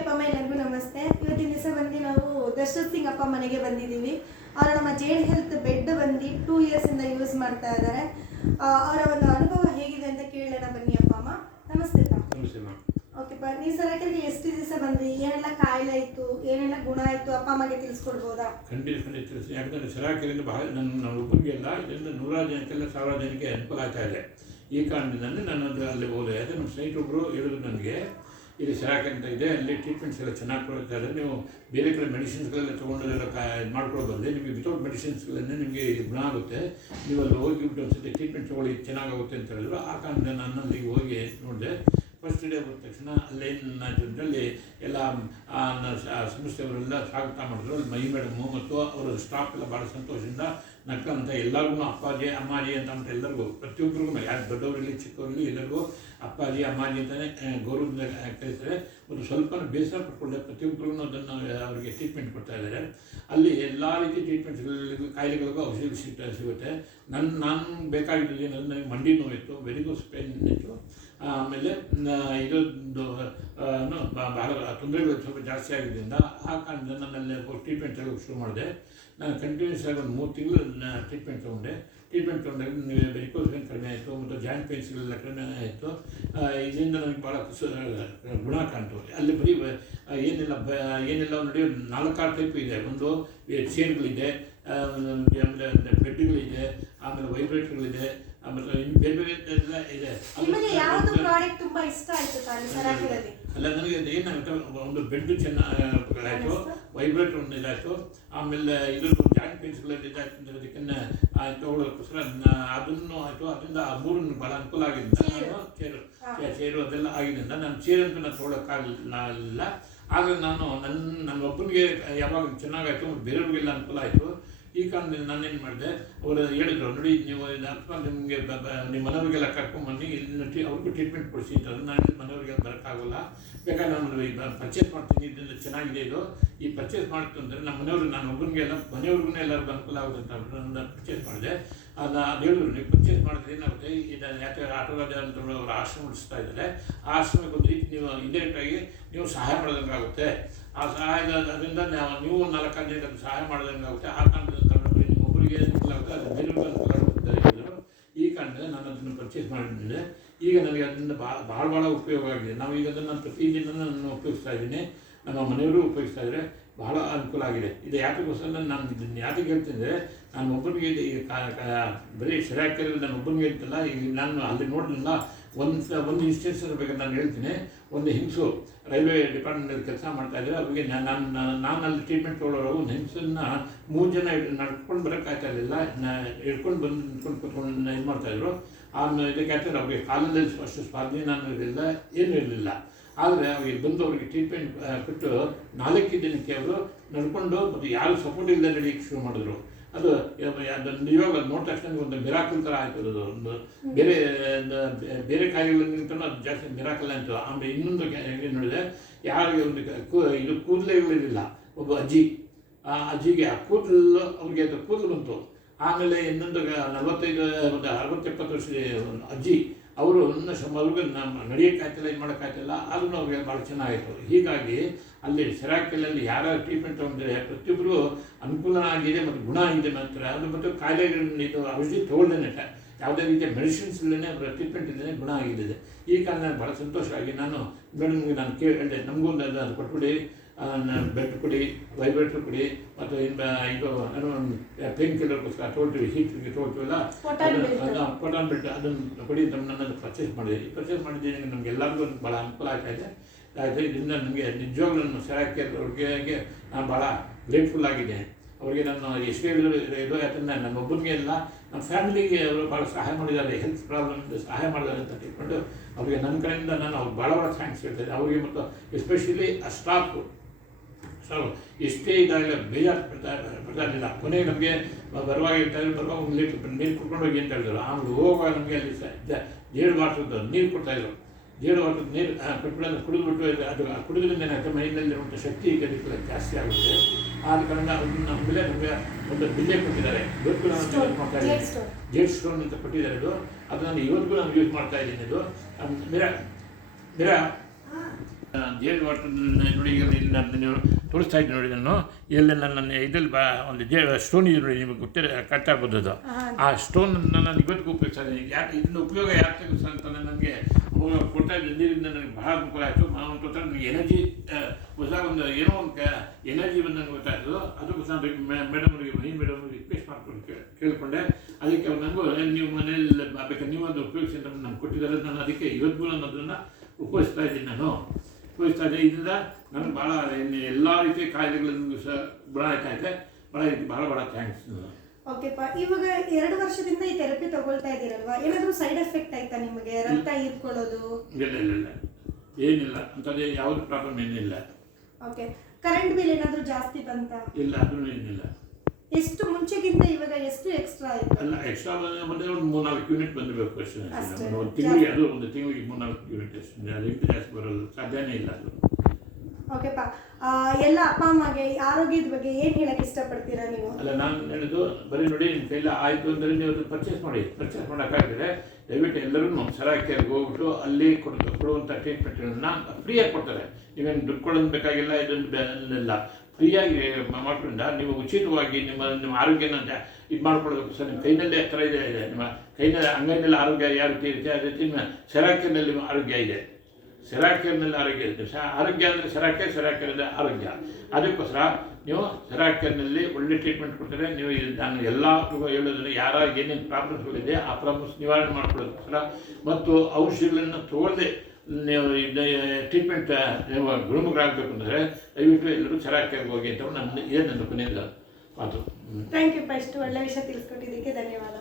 ಅಪ್ಪ ಎಲ್ಲರಿಗೂ ನಮಸ್ತೆ. ಇವತ್ತಿನ ದಿವಸ ಬಂದು ನಾವು ದಶರಥ್ ಸಿಂಗ್ ಅಪ್ಪ ಮನೆಗೆ ಬಂದಿದ್ದೀವಿ. ಅವರು ನಮ್ಮ ಜೇಡ್ ಹೆಲ್ತ್ ಬೆಡ್ ಬಂದು 2 years ಇಂದ ಯೂಸ್ ಮಾಡ್ತಾ ಇದ್ದಾರೆ. ಅವರ ಒಂದು ಅನುಭವ ಹೇಗಿದೆ ಅಂತ ಕೇಳೋಣ ಬನ್ನಿ. ಅಪ್ಪ ಅಮ್ಮ ನಮಸ್ತೆ. ಓಕೆ ಪಾ, ನೀವು ಸರಕರಿಗೆ ಎಷ್ಟು ದಿವಸ ಬಂದ್ರಿ, ಏನೆಲ್ಲ ಕಾಯಿಲೆ ಇತ್ತು, ಏನೆಲ್ಲ ಗುಣ ಆಯಿತು, ಅಪ್ಪ ಅಮ್ಮಗೆ ತಿಳಿಸ್ಕೊಡ್ಬೋದಾ? ಖಂಡಿತ ತಿಳಿಸಿ. ಯಾಕಂದರೆ ಸರಾಕರಿಂದ ಬಹಳ ನನ್ನ ಒಬ್ಬರಿಗೆಲ್ಲ ಇದರಿಂದ 100 ಜನಕ್ಕೆಲ್ಲ 1000 ಜನಕ್ಕೆ ಅನುಕೂಲ ಆಗ್ತಾ ಇದೆ. ಈ ಕಾರಣದಿಂದ ನಾನು ಅಲ್ಲಿ ಹೋದೆ. ಅದೇ ನಮ್ಮ ಸ್ನೇಹಿತರೊಬ್ಬರು ಹೇಳಿದ್ರು ನನಗೆ, ಇಲ್ಲಿ ಸರಾಕೆ ಅಂತ ಇದೆ, ಅಲ್ಲಿ ಟ್ರೀಟ್ಮೆಂಟ್ಸ್ ಎಲ್ಲ ಚೆನ್ನಾಗಿ ಕೊಡ್ತಾ ಇದ್ದಾರೆ, ನೀವು ಬೇರೆ ಕಡೆ ಮೆಡಿಸಿನ್ಸ್ಗಳೆಲ್ಲ ತೊಗೊಂಡೆಲ್ಲ ಇದು ಮಾಡ್ಕೊಳ್ಬಂದೆ, ನಿಮಗೆ ವಿತೌಟ್ ಮೆಡಿಸಿನ್ಸ್ಗಳನ್ನೇ ನಿಮಗೆ ಗುಣ ಆಗುತ್ತೆ, ನೀವು ಅಲ್ಲಿ ಹೋಗಿಬಿಟ್ಟು ಒಂದ್ಸತಿ ಟ್ರೀಟ್ಮೆಂಟ್ ತೊಗೊಳ್ಳಿ ಚೆನ್ನಾಗಾಗುತ್ತೆ ಅಂತ ಹೇಳಿದ್ರು. ಆ ಕಾರಣದಿಂದ ನಾನು ಅಲ್ಲಿಗೆ ಹೋಗಿ ನೋಡಿದೆ. ಫಸ್ಟ್ ಡೇ ಬಂದ ತಕ್ಷಣ ಅಲ್ಲೇನಾದಲ್ಲಿ ಎಲ್ಲ ಸಂಸ್ಥೆಯವರೆಲ್ಲ ಸ್ವಾಗತ ಮಾಡಿದ್ರು. ಅಲ್ಲಿ ಮೈ ಮೇಡಮು ಮತ್ತು ಅವರ ಸ್ಟಾಫ್ ಎಲ್ಲ ಭಾಳ ಸಂತೋಷದಿಂದ ನಕ್ಕಂತ ಎಲ್ಲರಿಗೂ ಅಪ್ಪಾಜಿ ಅಮ್ಮಾಜಿ ಅಂತ ಅಂದ್ಬಿಟ್ಟು ಎಲ್ಲರಿಗೂ ಪ್ರತಿಯೊಬ್ಬರಿಗೂ, ಯಾರು ದೊಡ್ಡವರಲ್ಲಿ ಚಿಕ್ಕವರಲ್ಲಿ ಎಲ್ಲರಿಗೂ ಅಪ್ಪಾಜಿ ಅಮ್ಮಾಜಿ ಅಂತಲೇ ಗೌರವದಿಂದ ಕರೀತಾರೆ. ಮತ್ತು ಸ್ವಲ್ಪ ಬೇಸರ ಪಟ್ಕೊಂಡೆ, ಪ್ರತಿಯೊಬ್ಬರಿಗೂ ಅದನ್ನು ಅವರಿಗೆ ಟ್ರೀಟ್ಮೆಂಟ್ ಕೊಡ್ತಾ ಇದ್ದಾರೆ. ಅಲ್ಲಿ ಎಲ್ಲ ರೀತಿ ಟ್ರೀಟ್ಮೆಂಟ್ಸ್ಗಳಿಗೂ ಕಾಯಿಲೆಗಳಿಗೂ ಔಷಧಿ ಸಿಗುತ್ತೆ. ನಾನು ಬೇಕಾಗಿದ್ದು ಏನಂದರೆ ನನಗೆ ಮಂಡಿ ನೋವಿತ್ತು, ವೆರಿಗೋಸ್ ಪೇನ್ ಇತ್ತು, ಆಮೇಲೆ ಇದೊಂದು ಭಾಳ ತೊಂದರೆಗಳು ಸ್ವಲ್ಪ ಜಾಸ್ತಿ ಆಗಿದ್ದರಿಂದ ಆ ಕಾರಣದಿಂದ ನನ್ನಲ್ಲಿ ಟ್ರೀಟ್ಮೆಂಟ್ ತಗೋಕ್ಕೆ ಶುರು ಮಾಡಿದೆ. ನಾನು ಕಂಟಿನ್ಯೂಸ್ ಆಗಿ ಒಂದು 3 ತಿಂಗಳು ಟ್ರೀಟ್ಮೆಂಟ್ ತೊಗೊಂಡೆ. ಟ್ರೀಟ್ಮೆಂಟ್ ತೊಗೊಂಡಾಗ ವೆರಿಕೋಸ್ ಪೇನ್ ಕಡಿಮೆ ಆಯಿತು ಮತ್ತು ಜಾಯಿಂಟ್ ಪೇನ್ಸ್ಗಳೆಲ್ಲ ಕಡಿಮೆ ಆಯಿತು. ಇದರಿಂದ ನನಗೆ ಭಾಳ ಗುಣ ಕಾಣ್ತು. ಅಲ್ಲಿ ಬರೀ ಏನಿಲ್ಲ ನೋಡಿ 4-6 ಟೈಪ್ ಇದೆ. ಒಂದು ಚೇರ್ಗಳಿದೆ, ಆಮೇಲೆ ಬೆಡ್ಗಳಿದೆ, ಆಮೇಲೆ ವೈಬ್ರೇಟರ್ಗಳಿದೆ, ಆಮೇಲೆ ಇನ್ನು ಬೇರೆ ಬೇರೆ ಎಲ್ಲ ಇದೆ. ಅಲ್ಲ, ನನಗೆ ಏನಾಗುತ್ತೆ, ಒಂದು ಬೆಡ್ ಚೆನ್ನಾಗಾಯಿತು, ವೈಬ್ರೇಟರ್ ಒಂದು ಇದಾಯಿತು, ಆಮೇಲೆ ಇದ್ರದ್ದು ಜಾಯಿಂಟ್ ಪೇನ್ಸ್ಗಳಲ್ಲಿ ಇದಾಯ್ತು ಅಂದರೆ ಅದಕ್ಕನ್ನು ತೊಗೊಳ್ಳೋಕ್ಕೋಸ್ಕರ ಅದನ್ನು ಆಯಿತು. ಅದರಿಂದ ಆ 3 ಭಾಳ ಅನುಕೂಲ ಆಗಿದ್ದರಿಂದ ನಾನು ಚೇರು ಅದೆಲ್ಲ ಆಗಿದ್ದರಿಂದ ನಾನು ಚೇರಂತೂ ನಾನು ತೊಗೊಳಕ್ಕಾಗಲಿಲ್ಲ. ಆದರೆ ನಾನು ನನ್ನ ಒಬ್ಬನಿಗೆ ಯಾವಾಗ ಚೆನ್ನಾಗಾಯಿತು ಮತ್ತು ಬೇರೆಯವ್ರಿಗೆಲ್ಲ ಅನುಕೂಲ ಆಯಿತು. ಈ ಕಾರಣದಿಂದ ನಾನೇನು ಮಾಡಿದೆ, ಅವರು ಹೇಳಿದ್ರು, ನೋಡಿ ನೀವು ಅಥವಾ ನಿಮಗೆ ನಿಮ್ಮ ಮನೆಯವರಿಗೆಲ್ಲ ಕರ್ಕೊಂಡ್ಬನ್ನಿ, ಇಲ್ಲಿ ಅವ್ರಿಗೂ ಟ್ರೀಟ್ಮೆಂಟ್ ಕೊಡಿಸಿ ಅಂತಂದ್ರೆ ನಾನು ಮನೆಯವರಿಗೆಲ್ಲ ಬರೋಕ್ಕಾಗಲ್ಲ, ಬೇಕಾದ್ರೆ ನಾನು ಪರ್ಚೇಸ್ ಮಾಡ್ತೀನಿ, ಇದರಿಂದ ಚೆನ್ನಾಗಿದೆ ಇದು, ಈ ಪರ್ಚೇಸ್ ಮಾಡ್ತು ಅಂದರೆ ನಮ್ಮ ಮನೆಯವರು, ನಾನು ಒಬ್ಬನಿಗೆಲ್ಲ ಮನೆಯವ್ರಿಗೂ ಎಲ್ಲರಿಗೂ ಅನುಕೂಲ ಆಗುತ್ತೆ ಅಂತ ನಾನು ಪರ್ಚೇಸ್ ಮಾಡಿದೆ. ಅದು ಹೇಳಿದ್ರು, ನೀವು ಪರ್ಚೇಸ್ ಮಾಡಿದ್ರೆ ಏನಾಗುತ್ತೆ, ಇದನ್ನು ಯಾಕೆ ಆಟೋರಾಜ ಅಂತ ಅವರು ಆಶ್ರಮ ನಡೆಸ್ತಾ ಇದ್ದಾರೆ, ಆ ಆಶ್ರಮಕ್ಕೆ ಒಂದು ರೀತಿ ನೀವು ಇಂಡೈರೆಕ್ಟಾಗಿ ನೀವು ಸಹಾಯ ಮಾಡೋದಂಗೆ ಆಗುತ್ತೆ. ಆ ಸಹಾಯದಿಂದ ನೀವು 4 ಜನಕ್ಕೆ ಸಹಾಯ ಮಾಡೋದಂಗೆ ಆಗುತ್ತೆ. ಆ ಕಾರಣದಿಂದ ಒಬ್ಬರಿಗೆ ಅನುಕೂಲ ಆಗುತ್ತೆ, ಅದು ಬೇರೆಯವ್ರಿಗೆ ಅನುಕೂಲ ಆಗುತ್ತೆ ಹೇಳಿದರು. ಈ ಕಾರಣದಿಂದ ನಾನು ಅದನ್ನು ಪರ್ಚೇಸ್ ಮಾಡಿದ್ದೆ. ಈಗ ನನಗೆ ಅದರಿಂದ ಭಾಳ ಉಪಯೋಗ ಆಗಿದೆ. ನಾವು ಈಗ ಅದನ್ನು ಪ್ರತಿದಿನ ನಾನು ಉಪಯೋಗಿಸ್ತಾ ಇದ್ದೀನಿ, ನಮ್ಮ ಮನೆಯವರು ಉಪಯೋಗಿಸ್ತಾ ಇದ್ದಾರೆ, ಬಹಳ ಅನುಕೂಲ ಆಗಿದೆ. ಇದು ಯಾತಕ್ಕೋಸ್ಕರ ನಾನು ಇದನ್ನು ಯಾತಕ್ಕೆ ಹೇಳ್ತಿದ್ದೆ, ನಾನು ಒಬ್ಬನಿಗೆ ಬರೀ ಸರಿಯಾಗಿ ನಾನು ಒಬ್ಬನಿಗೆ ಇರ್ತಲ್ಲ, ಈಗ ನಾನು ಅಲ್ಲಿ ನೋಡಲಿಲ್ಲ. ಒಂದು ಇನ್ಸ್ಟೆನ್ಸ್ ಬೇಕಾದ್ರೆ ನಾನು ಹೇಳ್ತೀನಿ. ಒಂದು ಹೆಂಗಸು ರೈಲ್ವೆ ಡಿಪಾರ್ಟ್ಮೆಂಟಲ್ಲಿ ಕೆಲಸ ಮಾಡ್ತಾಯಿದ್ರೆ, ಅವರಿಗೆ ನಾನು ಅಲ್ಲಿ ಟ್ರೀಟ್ಮೆಂಟ್ ತೊಗೊಳ್ಳೋರು ಒಂದು ಹೆಂಗಸನ್ನ 3 ಜನ ನಡ್ಕೊಂಡು ಬರೋಕ್ಕಾಗ್ತಾ ಇರಲಿಲ್ಲ, ಹಿಡ್ಕೊಂಡು ಬಂದು ನಿಂತ್ಕೊಂಡು ಕೂತ್ಕೊಂಡು ಇದು ಮಾಡ್ತಾಯಿದ್ರು. ಆಮೇಲೆ ಇದಕ್ಕೆ ಆಗ್ತಾರೆ, ಅವ್ರಿಗೆ ಕಾಲದಲ್ಲಿ ಅಷ್ಟು ಸ್ವಾಧೀನ ಇರಲಿಲ್ಲ, ಏನೂ ಇರಲಿಲ್ಲ. ಆದರೆ ಅವ್ರಿಗೆ ಬಂದು ಅವ್ರಿಗೆ ಟ್ರೀಟ್ಮೆಂಟ್ ಕೊಟ್ಟು 4 ದಿನಕ್ಕೆ ಅವರು ನಡ್ಕೊಂಡು ಮತ್ತು ಯಾರು ಸಪೋರ್ಟ್ ಇಲ್ಲದೆ ನಡೆಯೋಕ್ಕೆ ಶುರು ಮಾಡಿದ್ರು. ಅದು ನಿಜವಾಗ ನೋಡಿದ ತಕ್ಷಣ ಒಂದು ಮಿರಾಕಲ್ ಥರ ಆಯಿತು. ಅದು ಒಂದು ಬೇರೆ ಕಾಯಿಲೆಗಳಿಗಿಂತ ಅದು ಜಾಸ್ತಿ ಮಿರಾಕಲ್ ಆಯಿತು. ಆಮೇಲೆ ಇನ್ನೊಂದು ನೋಡಿದೆ, ಯಾರಿಗೆ ಒಂದು ಇದು ಕೂದಲೆಗಳಿರಲಿಲ್ಲ, ಒಬ್ಬ ಅಜ್ಜಿ, ಆ ಅಜ್ಜಿಗೆ ಆ ಕೂದಲು ಅವ್ರಿಗೆ ಅದು ಕೂದಲು ಬಂತು. ಆಮೇಲೆ ಇನ್ನೊಂದು 45 ಒಂದು 60-70 ವರ್ಷದ ಅಜ್ಜಿ, ಅವರು ಅವ್ರಿಗೆ ನಡೆಯೋಕ್ಕಾಗ್ತಿಲ್ಲ, ಇದು ಮಾಡೋಕ್ಕಾಗ್ತಿಲ್ಲ, ಆದ್ರೂ ಅವ್ರಿಗೆ ಭಾಳ ಚೆನ್ನಾಗಿತ್ತು. ಹೀಗಾಗಿ ಅಲ್ಲಿ ಸೆರಾಕಲ್ಲಿ ಯಾರ್ಯಾರು ಟ್ರೀಟ್ಮೆಂಟ್ ತೊಗೊಂಡ್ರೆ ಪ್ರತಿಯೊಬ್ಬರು ಅನುಕೂಲ ಆಗಿದೆ ಮತ್ತು ಗುಣ ಆಗಿದೆ. ಮಾತ್ರ ಅದು ಮತ್ತು ಕಾಯಿಲೆಗಳನ್ನ ಇದು ಔಷಧಿ ತೊಗೊಳ್ದೇನೆ, ಯಾವುದೇ ರೀತಿಯ ಮೆಡಿಸಿನ್ಸ್ ಇಲ್ಲದೇ ಅವರ ಟ್ರೀಟ್ಮೆಂಟ್ ಇಲ್ಲದೇ ಗುಣ ಆಗಿದೆ. ಈ ಕಾರಣ ಭಾಳ ಸಂತೋಷವಾಗಿ ನಾನು ಮೇಡಮ್ಗೆ ನಾನು ಹೇಳಿದೆ, ನಮಗೂ ಅದು ಕೊಟ್ಬಿಡಿ, ಬೆಡ್ ಕೊಡಿ, ವೈಬ್ರೇಟರ್ ಕೊಡಿ, ಮತ್ತು ಇದು ಪೇನ್ ಕಿಲ್ಲರ್ಗೋಸ್ಕರ ತೊಗೊಳ್ತೀವಿ, ಹೀಟ್ಗೆ ತೊಗೊಳ್ತೀವಲ್ಲ ಕೋಟಾನ್ ಬೆಡ್, ಅದನ್ನು ಕೊಡಿ ಅಂತ ನನ್ನನ್ನು ಪರ್ಚೇಸ್ ಮಾಡಿದೆ. ಈ ಪರ್ಚೇಸ್ ಮಾಡಿದ್ದೀನಿ, ನಮಗೆಲ್ಲರಿಗೂ ಭಾಳ ಅನುಕೂಲ ಆಗ್ತಾಯಿದೆ. ಇದರಿಂದ ನನಗೆ ನಿಜವಾಗ್ಲೂ ನನ್ನ ಸಹಾಯಕ್ಕೆ ಅವ್ರಿಗೆ ನಾನು ಭಾಳ ಗ್ರೇಟ್ಫುಲ್ ಆಗಿದ್ದೇನೆ. ಅವರಿಗೆ ನಾನು ಎಷ್ಟು ಹೇಳಿದ್ರು ಇದು, ಯಾಕಂದರೆ ನನ್ನ ಒಬ್ಬನಿಗೆ ಎಲ್ಲ ನಮ್ಮ ಫ್ಯಾಮಿಲಿಗೆ ಅವರು ಭಾಳ ಸಹಾಯ ಮಾಡಿದ್ದಾರೆ, ಹೆಲ್ತ್ ಪ್ರಾಬ್ಲಮ್ಗೆ ಸಹಾಯ ಮಾಡಿದ್ದಾರೆ ಅಂತ ತಿಳ್ಕೊಂಡು ಅವರಿಗೆ ನನ್ನ ಕಡೆಯಿಂದ ನಾನು ಅವ್ರಿಗೆ ಭಾಳ ಥ್ಯಾಂಕ್ಸ್ ಹೇಳ್ತೇನೆ. ಅವರಿಗೆ ಮತ್ತು ಎಸ್ಪೆಷಲಿ ಆ ಸ್ಟಾಫು ಎಷ್ಟೇ ಇದಾಗಲಿ ಬೇಜಾರು ಬರ್ತಾ ಇರಲಿಲ್ಲ. ಕೊನೆಗೆ ನಮಗೆ ಬರುವಾಗ ಬರುವಾಗ ಒಂದು ಲೀಟ್ರ್ ನೀರು ಕುಡ್ಕೊಂಡು ಹೋಗಿ ಅಂತ ಹೇಳಿದ್ರು. ಆಮೇಲೆ ಹೋಗುವಾಗ ನಮಗೆ ಅಲ್ಲಿ ಜೇಡು ವಾಟರ್ದು ನೀರು ಕೊಡ್ತಾಯಿದ್ರು. ಜೇಡು ವಾಟರ್ ನೀರು ಕೊಟ್ಬಿಟ್ಟು ಕುಡಿದ್ಬಿಟ್ಟು ಅದು ಕುಡಿದ್ರಿಂದ ಏನಾಗುತ್ತೆ, ಮೈನಲ್ಲಿರುವಂಥ ಶಕ್ತಿ ಇದಕ್ಕೆಲ್ಲ ಜಾಸ್ತಿ ಆಗುತ್ತೆ. ಆದ ಕಾರಣ ನಮಗೆ ಒಂದು ಬಿಲ್ಲೆ ಕೊಟ್ಟಿದ್ದಾರೆ, ಇವತ್ತು ನಾನು ಯೂಸ್ ಮಾಡ್ತಾ ಇದ್ದೀನಿ, ಜೇಡ್ ಸ್ಟೋನ್ ಅಂತ ಕೊಟ್ಟಿದ್ದಾರೆ. ಅದು ನಾನು ಇವತ್ತಿಗೂ ನಾನು ಯೂಸ್ ಮಾಡ್ತಾ ಇದ್ದೀನಿ. ಇದು ಜೇಲ್ ವಾಟರ್ ನೋಡಿ, ಈಗ ಇಲ್ಲಿ ನೀವು ತೋರಿಸ್ತಾ ಇದ್ದೀನಿ ನೋಡಿ, ನಾನು ಇಲ್ಲಿ ನನ್ನ ಇದರಲ್ಲಿ ಒಂದು ಸ್ಟೋನ್ ಇದೆ ನೋಡಿ, ನಿಮಗೆ ಕಟ್ತಾ ಇರ್ಬೋದು ಅದು. ಆ ಸ್ಟೋನ್ ನಾನು ಇವತ್ತಿಗೂ ಉಪಯೋಗಿಸ್ತಾ ಇದ್ದೀನಿ. ಯಾಕೆ ಇದನ್ನ ಉಪಯೋಗ ಯಾಕೆ ಅಂತಂದರೆ ನನಗೆ ಕೊಡ್ತಾ ಇದ್ದ ನೀರಿಂದ ನನಗೆ ಬಹಳ ಅನುಕೂಲ ಆಯಿತು. ಒಂಥರ ನನಗೆ ಎನರ್ಜಿ ಹೊಸ ಒಂದು ಏನೋ ಒಂದು ಎನರ್ಜಿ ಬಂದಂಗೆ ಗೊತ್ತಾಯಿತು. ಅದಕ್ಕೋಸ್ಕರ ಮೇಡಮ್ರಿಗೆ ಮೇಡಮ್ಗೆ ರಿಕ್ವೆಸ್ಟ್ ಮಾಡ್ಕೊಂಡು ಕೇಳಿಕೊಂಡೆ. ಅದಕ್ಕೆ ನನಗೂ ನೀವು ಮನೆಯಲ್ಲಿ ಬೇಕಾದ್ರೆ ನೀವು ಅದು ಉಪಯೋಗಿಸಿ ಅಂತ ನಾನು ಕೊಟ್ಟಿದ್ದಾರೆ. ನಾನು ಅದಕ್ಕೆ ಇವತ್ತಿಗೂ ನಾನು ಅದನ್ನು ಉಪಯೋಗಿಸ್ತಾ ಇದ್ದೀನಿ. ಉಪಯೋಗಿಸ್ತಾ ಇದ್ದೆ. ಇದರಿಂದ ನನಗೆ ಭಾಳ ಎಲ್ಲ ರೀತಿಯ ಕಾಯಿಲೆಗಳನ್ನು ಸಹ ಗುಣ ಆಯ್ತಾ ಇದೆ. ಭಾಳ ಥ್ಯಾಂಕ್ಸ್. ಓಕೆಪ್ಪ, ಇವಾಗ 2 ವರ್ಷದಿಂದ ಈ ಥೆರಪಿ ತಗೊಳ್ತಾ ಇದ್ದೀರಲ್ವಾ, ಏನಾದರೂ ಸೈಡ್ ಎಫೆಕ್ಟ್ ಆಯ್ತಾ ನಿಮಗೆ? ರಕ್ತ ಹೀರ್ಕೊಳ್ಳೋದು? ಇಲ್ಲ ಏನಿಲ್ಲ, ಅಂಥದ್ದೇ ಯಾವುದು ಪ್ರಾಬ್ಲಮ್ ಏನಿಲ್ಲ. ಓಕೆ, ಕರೆಂಟ್ ಬಿಲ್ ಏನಾದರೂ ಜಾಸ್ತಿ ಬಂತಾ? ಇಲ್ಲ, ಅದೂ ಏನಿಲ್ಲ. ಎಷ್ಟು ಮುಂಚೆಗಿಂತ ಇವಾಗ ಎಷ್ಟು ಎಕ್ಸ್ಟ್ರಾ ಆಯಿತು? ಅಲ್ಲ, ಎಕ್ಸ್ಟ್ರಾ ಬಂದರೆ ಒಂದು 3-4 ಯೂನಿಟ್ ಬಂದಿರಬೇಕು ಅಷ್ಟೇ. ಒಂದು ತಿಂಗಳಿಗೆ, ಅದು ಒಂದು ತಿಂಗಳಿಗೆ 3-4 ಯೂನಿಟ್ ಅಷ್ಟೇ. ಅದಕ್ಕಿಂತ ಜಾಸ್ತಿ ಬರೋದು ಸಾಧ್ಯನೇ ಇಲ್ಲ ಅದು. ಓಕೆಪ್ಪ, ಎಲ್ಲ ಅಪ್ಪ ಅಮ್ಮಗೆ ಆರೋಗ್ಯದ ಬಗ್ಗೆ ಏನು ಹೇಳಕ್ಕೆ ಇಷ್ಟಪಡ್ತೀರಾ ನೀವು? ಅಲ್ಲ, ನಾನು ಹೇಳೋದು ಬರೀ ನೋಡಿ, ನಿಮ್ಮ ಕೈಲ ಆಯಿತು ಅಂದರೆ ನೀವು ಅದನ್ನು ಪರ್ಚೇಸ್ ಮಾಡೋಕ್ಕಾಗಿದ್ರೆ ದಯವಿಟ್ಟು ಎಲ್ಲರೂ ಸರಾಕೆಗೆ ಹೋಗ್ಬಿಟ್ಟು ಅಲ್ಲಿ ಕೊಡುವಂಥ ಟ್ರೀಟ್ಮೆಂಟನ್ನು ಫ್ರೀಯಾಗಿ ಕೊಡ್ತಾರೆ. ನೀವೇನು ದುಡ್ಡು ಕೊಡೋದು ಬೇಕಾಗಿಲ್ಲ, ಇದೊಂದು ಫ್ರೀಯಾಗಿ ಮಾಡ್ಕೊಂಡ ನೀವು ಉಚಿತವಾಗಿ ನಿಮ್ಮ ಆರೋಗ್ಯನ ಇದು ಮಾಡ್ಕೊಳ್ಳೋದಕ್ಕೆ ಸರ್ ನಿಮ್ಮ ಕೈನಲ್ಲೇ ಥರ ಇದೆ. ನಿಮ್ಮ ಕೈನಲ್ಲಿ ಅಂಗೈನಲ್ಲಿ ಆರೋಗ್ಯ ಯಾವ ರೀತಿ ಇರುತ್ತೆ ಅದೇ ರೀತಿ ನಿಮ್ಮ ಸೆರಾಕೆನಲ್ಲಿ ಆರೋಗ್ಯ ಇದೆ. ಸೆರಾಕೆರ್ನಲ್ಲಿ ಆರೋಗ್ಯ ಇರುತ್ತೆ. ಆರೋಗ್ಯ ಅಂದರೆ ಸೆರಾಕೆರ್ ಅಂದರೆ ಆರೋಗ್ಯ. ಅದಕ್ಕೋಸ್ಕರ ನೀವು ಸೆರಾಕೆರ್ನಲ್ಲಿ ಒಳ್ಳೆ ಟ್ರೀಟ್ಮೆಂಟ್ ಕೊಡ್ತಾರೆ. ನೀವು ನಾನು ಎಲ್ಲ ಹೇಳೋದ್ರೆ ಯಾರು ಏನೇನು ಪ್ರಾಬ್ಲಮ್ಸ್ಗಳಿದೆ ಆ ಪ್ರಾಬ್ಲಮ್ಸ್ ನಿವಾರಣೆ ಮಾಡ್ಕೊಳ್ಳೋದಕ್ಕೋಸ್ಕರ ಮತ್ತು ಔಷಧಿಗಳನ್ನು ತೊಗೊಳ್ಳದೆ ನೀವು ಟ್ರೀಟ್ಮೆಂಟ್ ನೀವು ಗುಣಮುಖರಾಗಬೇಕು ಅಂದರೆ ದಯವಿಟ್ಟು ಎಲ್ಲರೂ ಸೆರಾಕೆರ್ಗೆ ಹೋಗಿ ಅಂತ ನನ್ನ ಕೊನೆಯಲ್ಲ ಮಾತು. Thank you. ಇಷ್ಟು ಒಳ್ಳೆ ವಿಷಯ ತಿಳಿಸ್ಕೊಟ್ಟಿದ್ದಕ್ಕೆ ಧನ್ಯವಾದ.